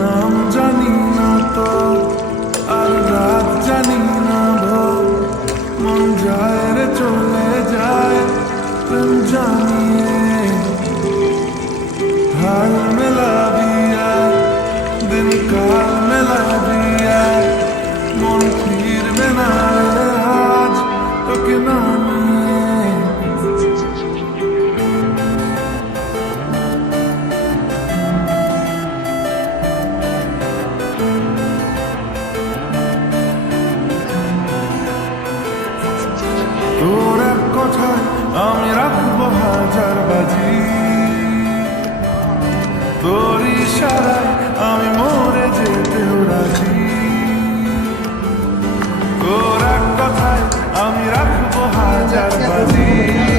নাম জানি না তো আর রাত জানি না ভোর, মন যায় রে চলে যায় প্রেম জানিয়ে। हाल मिला दिया दिन काल मिला दिया मन फिर में ना आज तो कि नानिए। তোর এক কথায় আমি রাখবো হাজার বার